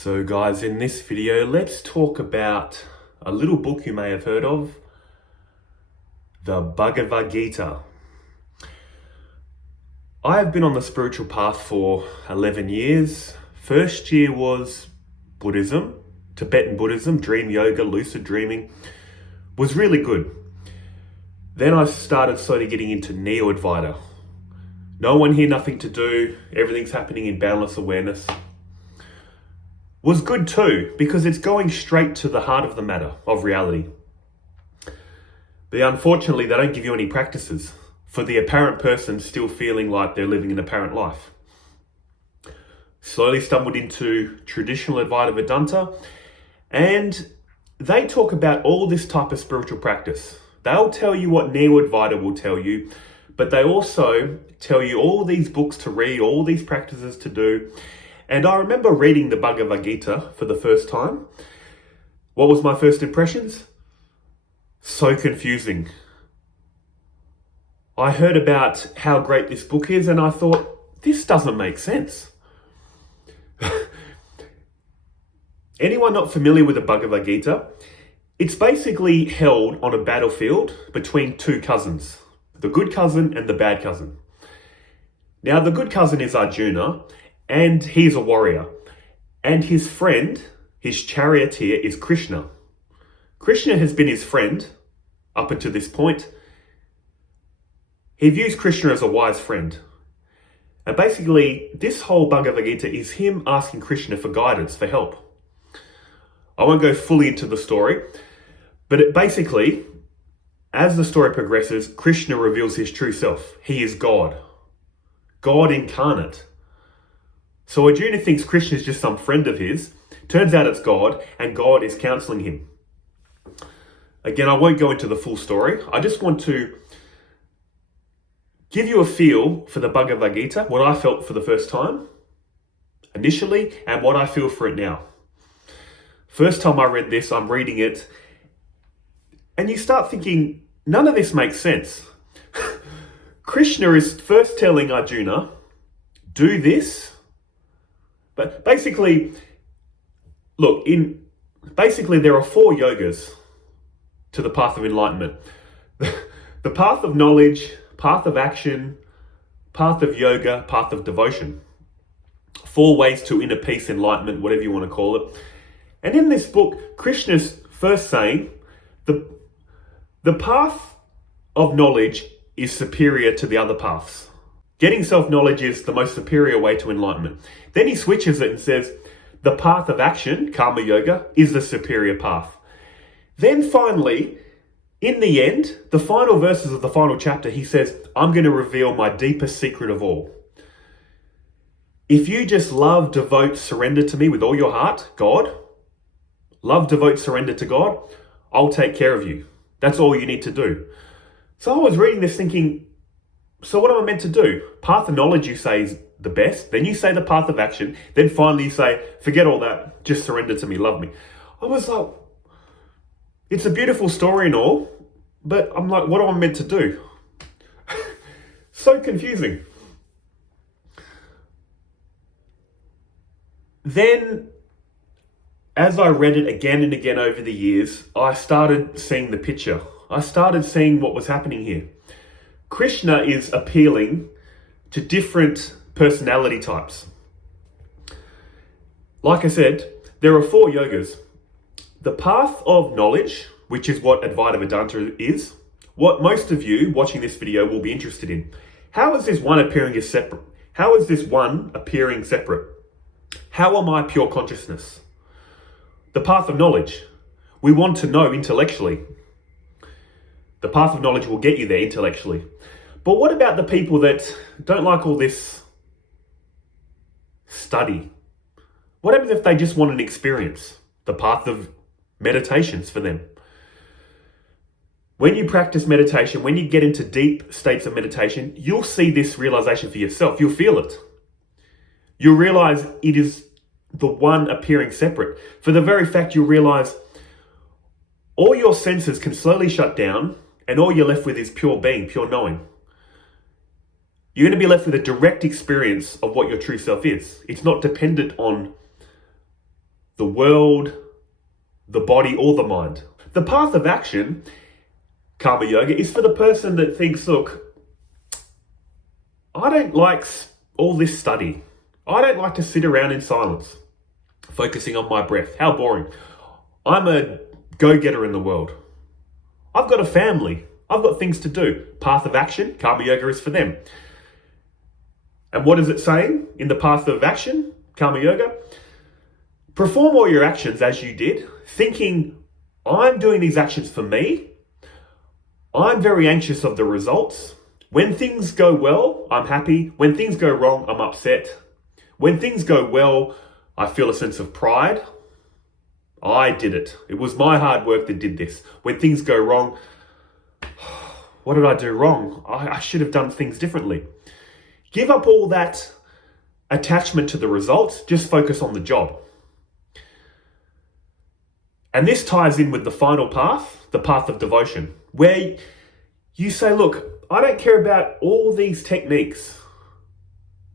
So guys, in this video, let's talk about a little book you may have heard of, the Bhagavad Gita. I have been on the spiritual path for 11 years. First year was Buddhism, Tibetan Buddhism, dream yoga, lucid dreaming, was really good. Then I started slowly getting into Neo-Advaita. No one here, nothing to do, everything's happening in boundless awareness. Was good too, because it's going straight to the heart of the matter, of reality. But unfortunately, they don't give you any practices for the apparent person still feeling like they're living an apparent life. Slowly stumbled into traditional Advaita Vedanta, and they talk about all this type of spiritual practice. They'll tell you what Neo-Advaita will tell you, but they also tell you all these books to read, all these practices to do. And I remember reading the Bhagavad Gita for the first time. What was my first impressions? So confusing. I heard about how great this book is and I thought, this doesn't make sense. Anyone not familiar with the Bhagavad Gita? It's basically held on a battlefield between two cousins, the good cousin and the bad cousin. Now, the good cousin is Arjuna, and he's a warrior. And his friend, his charioteer, is Krishna. Krishna has been his friend up until this point. He views Krishna as a wise friend. And basically, this whole Bhagavad Gita is him asking Krishna for guidance, for help. I won't go fully into the story, but basically, as the story progresses, Krishna reveals his true self. He is God. God incarnate. So Arjuna thinks Krishna is just some friend of his. Turns out it's God, and God is counseling him. Again, I won't go into the full story. I just want to give you a feel for the Bhagavad Gita, what I felt for the first time, initially, and what I feel for it now. First time I read this, I'm reading it, and you start thinking, none of this makes sense. Krishna is first telling Arjuna, do this. But basically, look, there are 4 yogas to the path of enlightenment. The path of knowledge, path of action, path of yoga, path of devotion. 4 ways to inner peace, enlightenment, whatever you want to call it. And in this book, Krishna's first saying, the path of knowledge is superior to the other paths. Getting self-knowledge is the most superior way to enlightenment. Then he switches it and says, the path of action, karma yoga, is the superior path. Then finally, in the end, the final verses of the final chapter, he says, I'm going to reveal my deepest secret of all. If you just love, devote, surrender to me with all your heart, God, love, devote, surrender to God, I'll take care of you. That's all you need to do. So I was reading this thinking, so what am I meant to do? Path of knowledge you say is the best. Then you say the path of action. Then finally you say, forget all that. Just surrender to me. Love me. I was like, it's a beautiful story and all, but I'm like, what am I meant to do? So confusing. Then, as I read it again and again over the years, I started seeing the picture. I started seeing what was happening here. Krishna is appealing to different personality types. Like I said, there are 4 yogas. The path of knowledge, which is what Advaita Vedanta is, what most of you watching this video will be interested in. How is this one appearing as separate? How is this one appearing separate? How am I pure consciousness? The path of knowledge. We want to know intellectually. The path of knowledge will get you there intellectually. But what about the people that don't like all this study? What happens if they just want an experience? The path of meditations for them. When you practice meditation, when you get into deep states of meditation, you'll see this realization for yourself. You'll feel it. You'll realize it is the one appearing separate. For the very fact you'll realize all your senses can slowly shut down and all you're left with is pure being, pure knowing. You're going to be left with a direct experience of what your true self is. It's not dependent on the world, the body, or the mind. The path of action, Karma Yoga, is for the person that thinks, look, I don't like all this study. I don't like to sit around in silence, focusing on my breath. How boring. I'm a go-getter in the world. I've got a family. I've got things to do. Path of action, Karma Yoga is for them. And what is it saying in the path of action, Karma Yoga? Perform all your actions as you did, thinking, I'm doing these actions for me. I'm very anxious of the results. When things go well, I'm happy. When things go wrong, I'm upset. When things go well, I feel a sense of pride. I did it. It was my hard work that did this. When things go wrong, what did I do wrong? I should have done things differently. Give up all that attachment to the results. Just focus on the job. And this ties in with the final path, the path of devotion, where you say, look, I don't care about all these techniques,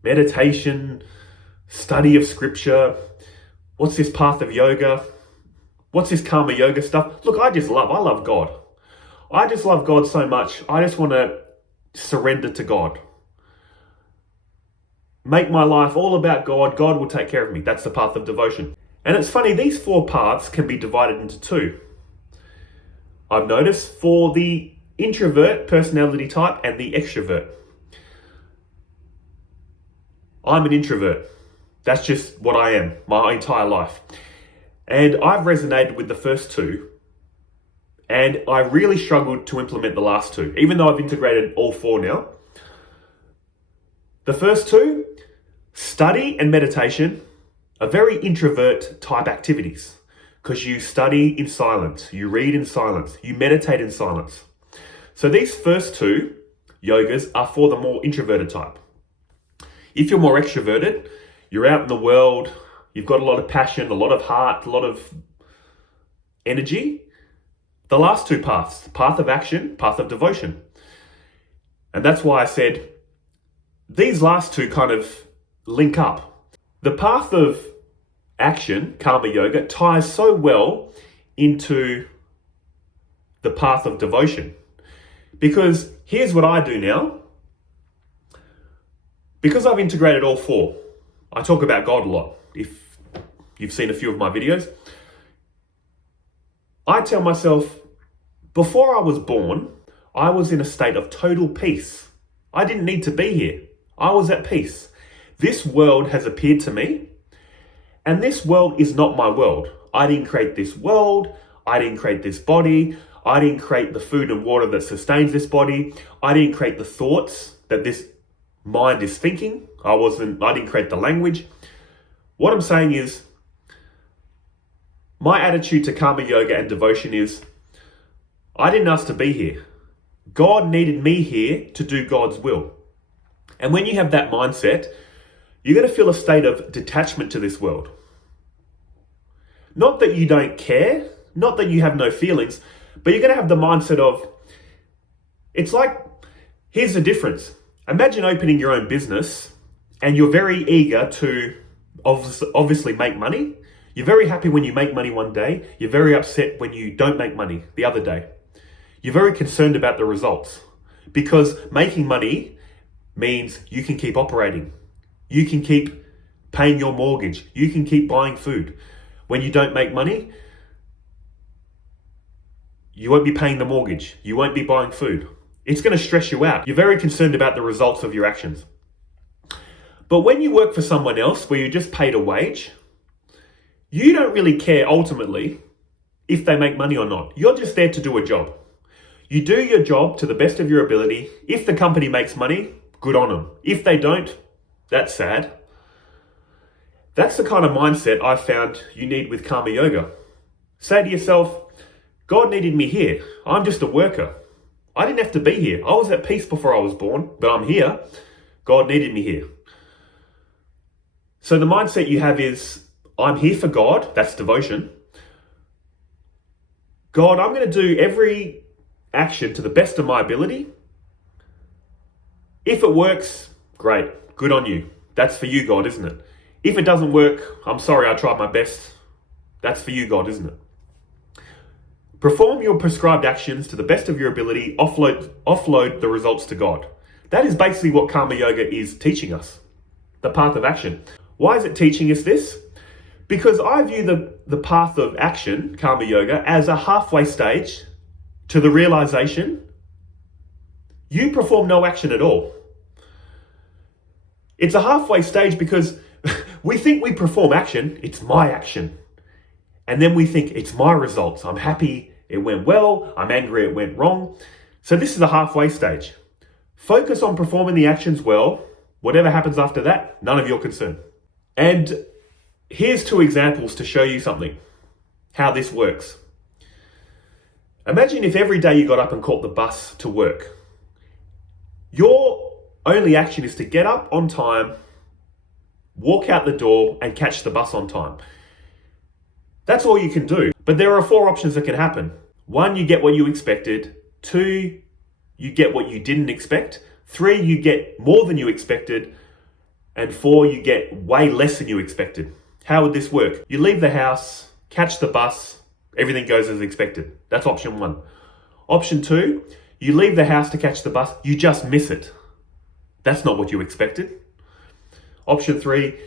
meditation, study of scripture, what's this path of yoga, what's this Karma Yoga stuff? Look, I love God. I just love God so much. I just want to surrender to God. Make my life all about God. God will take care of me. That's the path of devotion. And it's funny, these 4 paths can be divided into 2. I've noticed for the introvert personality type and the extrovert. I'm an introvert. That's just what I am my entire life. And I've resonated with the first 2. And I really struggled to implement the last 2, even though I've integrated all 4 now. The first 2, study and meditation, are very introvert type activities because you study in silence, you read in silence, you meditate in silence. So these first 2 yogas are for the more introverted type. If you're more extroverted, you're out in the world, you've got a lot of passion, a lot of heart, a lot of energy. The last 2 paths, path of action, path of devotion. And that's why I said these last 2 kind of link up. The path of action, Karma Yoga, ties so well into the path of devotion. Because here's what I do now. Because I've integrated all 4, I talk about God a lot. If you've seen a few of my videos, I tell myself, before I was born, I was in a state of total peace. I didn't need to be here. I was at peace. This world has appeared to me, and this world is not my world. I didn't create this world. I didn't create this body. I didn't create the food and water that sustains this body. I didn't create the thoughts that this mind is thinking. I didn't create the language. What I'm saying is, my attitude to Karma Yoga and devotion is, I didn't ask to be here. God needed me here to do God's will. And when you have that mindset, you're going to feel a state of detachment to this world. Not that you don't care, not that you have no feelings, but you're going to have the mindset of, it's like, here's the difference. Imagine opening your own business and you're very eager to obviously make money. You're very happy when you make money one day. You're very upset when you don't make money the other day. You're very concerned about the results because making money means you can keep operating. You can keep paying your mortgage. You can keep buying food. When you don't make money, you won't be paying the mortgage. You won't be buying food. It's going to stress you out. You're very concerned about the results of your actions. But when you work for someone else where you're just paid a wage, you don't really care ultimately if they make money or not. You're just there to do a job. You do your job to the best of your ability. If the company makes money, good on them. If they don't, that's sad. That's the kind of mindset I found you need with Karma Yoga. Say to yourself, God needed me here. I'm just a worker. I didn't have to be here. I was at peace before I was born, but I'm here. God needed me here. So the mindset you have is, I'm here for God. That's devotion. God, I'm going to do every action to the best of my ability. If it works, great. Good on you. That's for you, God, isn't it? If it doesn't work, I'm sorry, I tried my best. That's for you, God, isn't it? Perform your prescribed actions to the best of your ability, offload the results to God. That is basically what Karma Yoga is teaching us, the path of action. Why is it teaching us this? Because I view the path of action, Karma Yoga, as a halfway stage to the realization you perform no action at all. It's a halfway stage because we think we perform action, it's my action. And then we think it's my results. I'm happy it went well, I'm angry it went wrong. So this is a halfway stage. Focus on performing the actions well. Whatever happens after that, none of your concern. And here's 2 examples to show you something, how this works. Imagine if every day you got up and caught the bus to work. Your only action is to get up on time, walk out the door, and catch the bus on time. That's all you can do. But there are 4 options that can happen. 1, you get what you expected. 2, you get what you didn't expect. 3, you get more than you expected. And 4, you get way less than you expected. How would this work? You leave the house, catch the bus, everything goes as expected. That's option 1. Option 2, you leave the house to catch the bus, you just miss it. That's not what you expected. Option 3,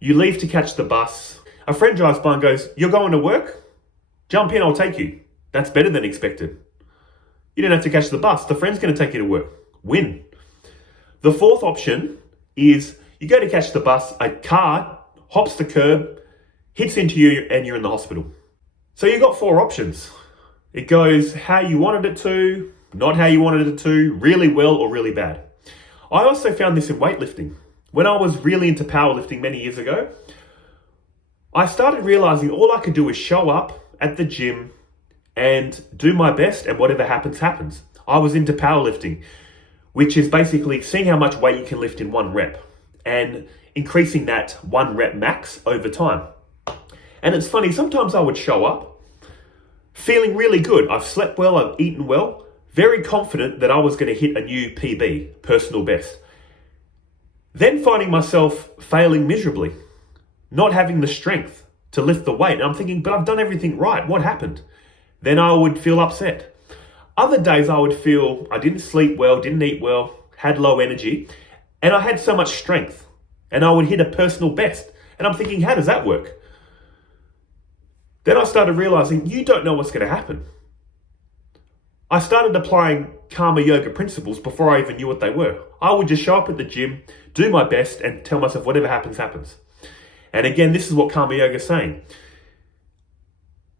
you leave to catch the bus. A friend drives by and goes, "You're going to work? Jump in, I'll take you." That's better than expected. You don't have to catch the bus. The friend's going to take you to work. Win. The 4th option is you go to catch the bus, a car hops the curb, hits into you, and you're in the hospital. So you've got 4 options. It goes how you wanted it to, not how you wanted it to, really well or really bad. I also found this in weightlifting. When I was really into powerlifting many years ago, I started realizing all I could do is show up at the gym and do my best, and whatever happens, happens. I was into powerlifting, which is basically seeing how much weight you can lift in 1 rep and increasing that 1 rep max over time. And it's funny, sometimes I would show up feeling really good. I've slept well, I've eaten well, very confident that I was going to hit a new PB, personal best. Then finding myself failing miserably, not having the strength to lift the weight. And I'm thinking, but I've done everything right. What happened? Then I would feel upset. Other days I would feel I didn't sleep well, didn't eat well, had low energy, and I had so much strength. And I would hit a personal best. And I'm thinking, how does that work? Then I started realizing you don't know what's going to happen. I started applying Karma Yoga principles before I even knew what they were. I would just show up at the gym, do my best, and tell myself whatever happens, happens. And again, this is what Karma Yoga is saying.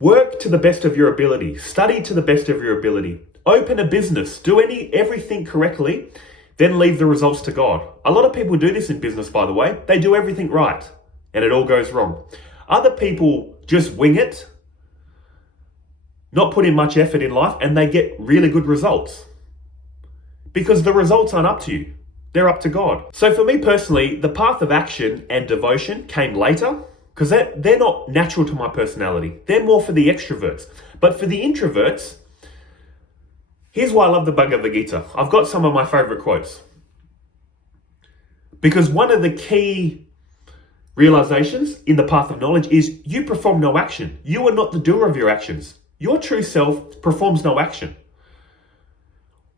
Work to the best of your ability. Study to the best of your ability. Open a business. Do everything correctly. Then leave the results to God. A lot of people do this in business, by the way. They do everything right, and it all goes wrong. Other people just wing it, not put in much effort in life, and they get really good results. Because the results aren't up to you. They're up to God. So for me personally, the path of action and devotion came later because they're not natural to my personality. They're more for the extroverts. But for the introverts, here's why I love the Bhagavad Gita. I've got some of my favorite quotes. Because one of the key realizations in the path of knowledge is you perform no action. You are not the doer of your actions. Your true self performs no action.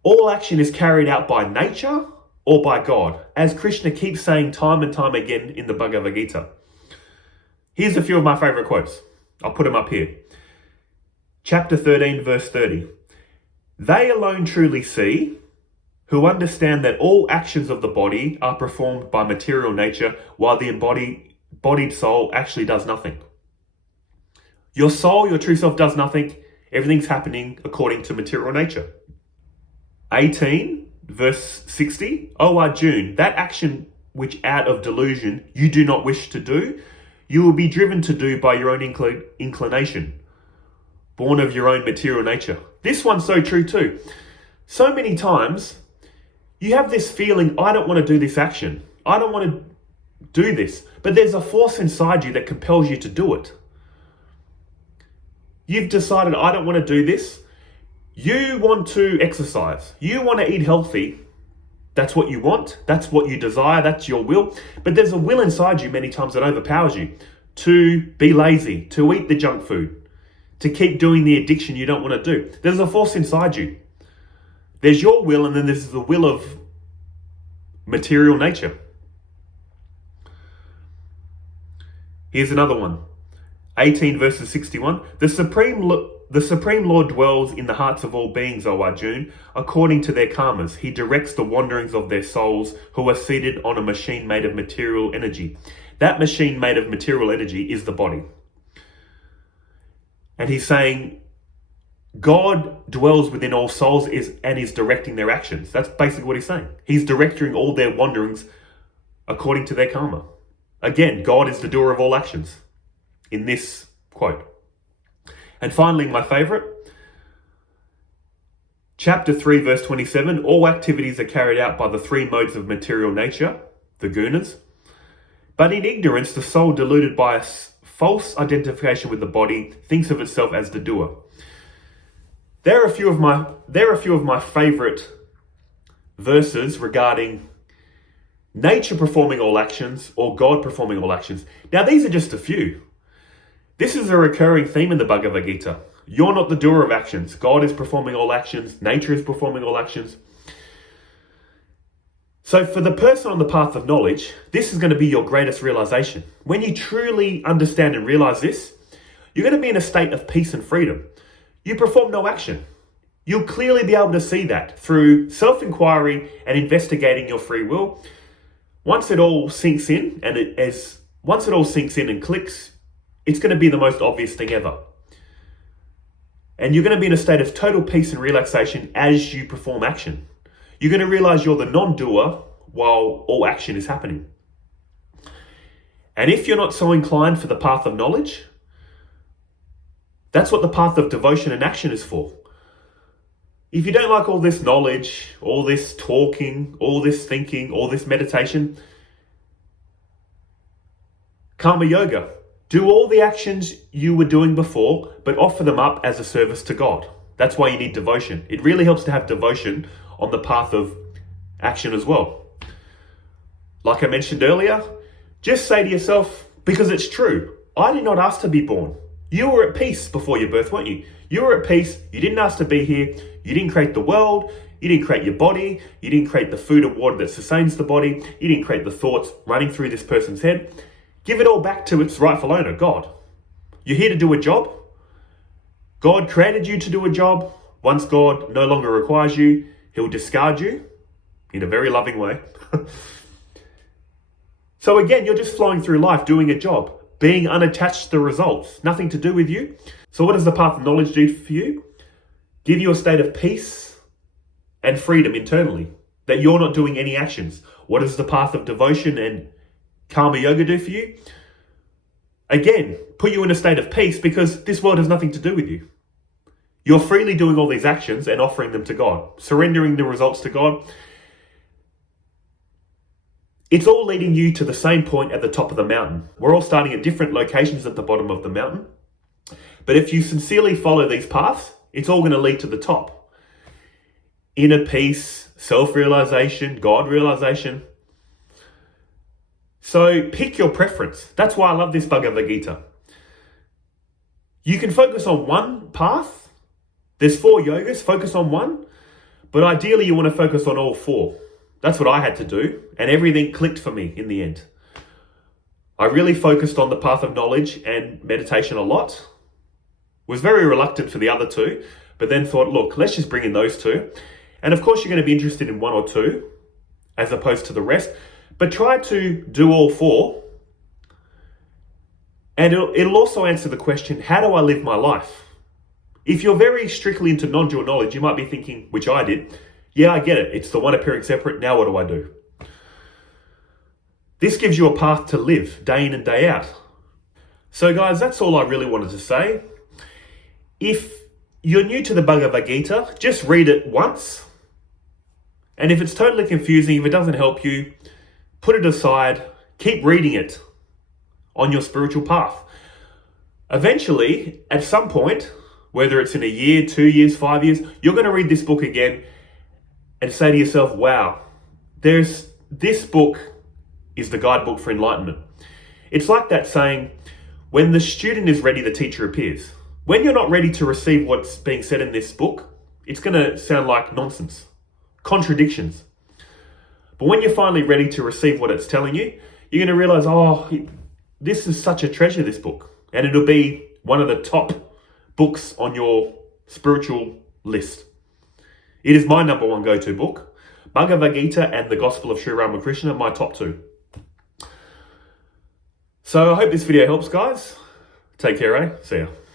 All action is carried out by nature or by God, as Krishna keeps saying time and time again in the Bhagavad Gita. Here's a few of my favorite quotes. I'll put them up here. Chapter 13, verse 30. They alone truly see, who understand that all actions of the body are performed by material nature, while the embodied soul actually does nothing. Your soul, your true self, does nothing. Everything's happening according to material nature. 18, verse 60. O Arjun, that action which out of delusion you do not wish to do, you will be driven to do by your own inclination, born of your own material nature. This one's so true too. So many times you have this feeling, I don't want to do this action. I don't want to do this. But there's a force inside you that compels you to do it. You've decided, I don't want to do this. You want to exercise. You want to eat healthy. That's what you want. That's what you desire. That's your will. But there's a will inside you many times that overpowers you to be lazy, to eat the junk food, to keep doing the addiction you don't want to do. There's a force inside you. There's your will, and then there's the will of material nature. Here's another one. 18 verses 61. The Supreme Lord dwells in the hearts of all beings, O Arjun, according to their karmas. He directs the wanderings of their souls who are seated on a machine made of material energy. That machine made of material energy is the body. And he's saying God dwells within all souls and is directing their actions. That's basically what he's saying. He's directing all their wanderings according to their karma. Again, God is the doer of all actions in this quote. And finally, my favorite, chapter 3, verse 27, all activities are carried out by the three modes of material nature, the gunas. But in ignorance, the soul, deluded by a false identification with the body, thinks of itself as the doer. There are a few of my favorite verses regarding nature performing all actions or God performing all actions. Now, these are just a few. This is a recurring theme in the Bhagavad Gita. You're not the doer of actions. God is performing all actions. Nature is performing all actions. So for the person on the path of knowledge, this is going to be your greatest realization. When you truly understand and realize this, you're going to be in a state of peace and freedom. You perform no action. You'll clearly be able to see that through self-inquiry and investigating your free will. Once it all sinks in and clicks, it's going to be the most obvious thing ever. And you're going to be in a state of total peace and relaxation as you perform action. You're going to realize you're the non-doer while all action is happening. And if you're not so inclined for the path of knowledge, that's what the path of devotion and action is for. If you don't like all this knowledge, all this talking, all this thinking, all this meditation, karma yoga. Do all the actions you were doing before, but offer them up as a service to God. That's why you need devotion. It really helps to have devotion on the path of action as well. Like I mentioned earlier, just say to yourself, because it's true, I did not ask to be born. You were at peace before your birth, weren't you? You were at peace. You didn't ask to be here. You didn't create the world. You didn't create your body. You didn't create the food and water that sustains the body. You didn't create the thoughts running through this person's head. Give it all back to its rightful owner, God. You're here to do a job. God created you to do a job. Once God no longer requires you, he'll discard you in a very loving way. So again, you're just flowing through life doing a job, being unattached to the results, nothing to do with you. So what does the path of knowledge do for you? Give you a state of peace and freedom internally, that you're not doing any actions. What does the path of devotion and karma yoga do for you? Again, put you in a state of peace because this world has nothing to do with you. You're freely doing all these actions and offering them to God, surrendering the results to God. It's all leading you to the same point at the top of the mountain. We're all starting at different locations at the bottom of the mountain. But if you sincerely follow these paths, it's all going to lead to the top. Inner peace, self-realization, God realization. So pick your preference. That's why I love this Bhagavad Gita. You can focus on one path. There's 4 yogas, focus on one. But ideally you want to focus on all 4. That's what I had to do. And everything clicked for me in the end. I really focused on the path of knowledge and meditation a lot. Was very reluctant for the other 2. But then thought, look, let's just bring in those 2. And of course you're going to be interested in 1 or 2 as opposed to the rest. But try to do all 4. And it'll also answer the question, how do I live my life? If you're very strictly into non-dual knowledge, you might be thinking, which I did, yeah, I get it. It's the one appearing separate. Now what do I do? This gives you a path to live day in and day out. So guys, that's all I really wanted to say. If you're new to the Bhagavad Gita, just read it once. And if it's totally confusing, if it doesn't help you, put it aside. Keep reading it on your spiritual path. Eventually, at some point, whether it's in a year, 2 years, 5 years, you're going to read this book again and say to yourself, wow, this book is the guidebook for enlightenment. It's like that saying, When the student is ready, the teacher appears. When you're not ready to receive what's being said in this book, it's going to sound like nonsense, contradictions. But when you're finally ready to receive what it's telling you, you're going to realize, oh, this is such a treasure, this book. And it'll be one of the top books on your spiritual list. It is my number one go-to book. Bhagavad Gita and the Gospel of Sri Ramakrishna are my top two. So I hope this video helps, guys. Take care, eh? See ya.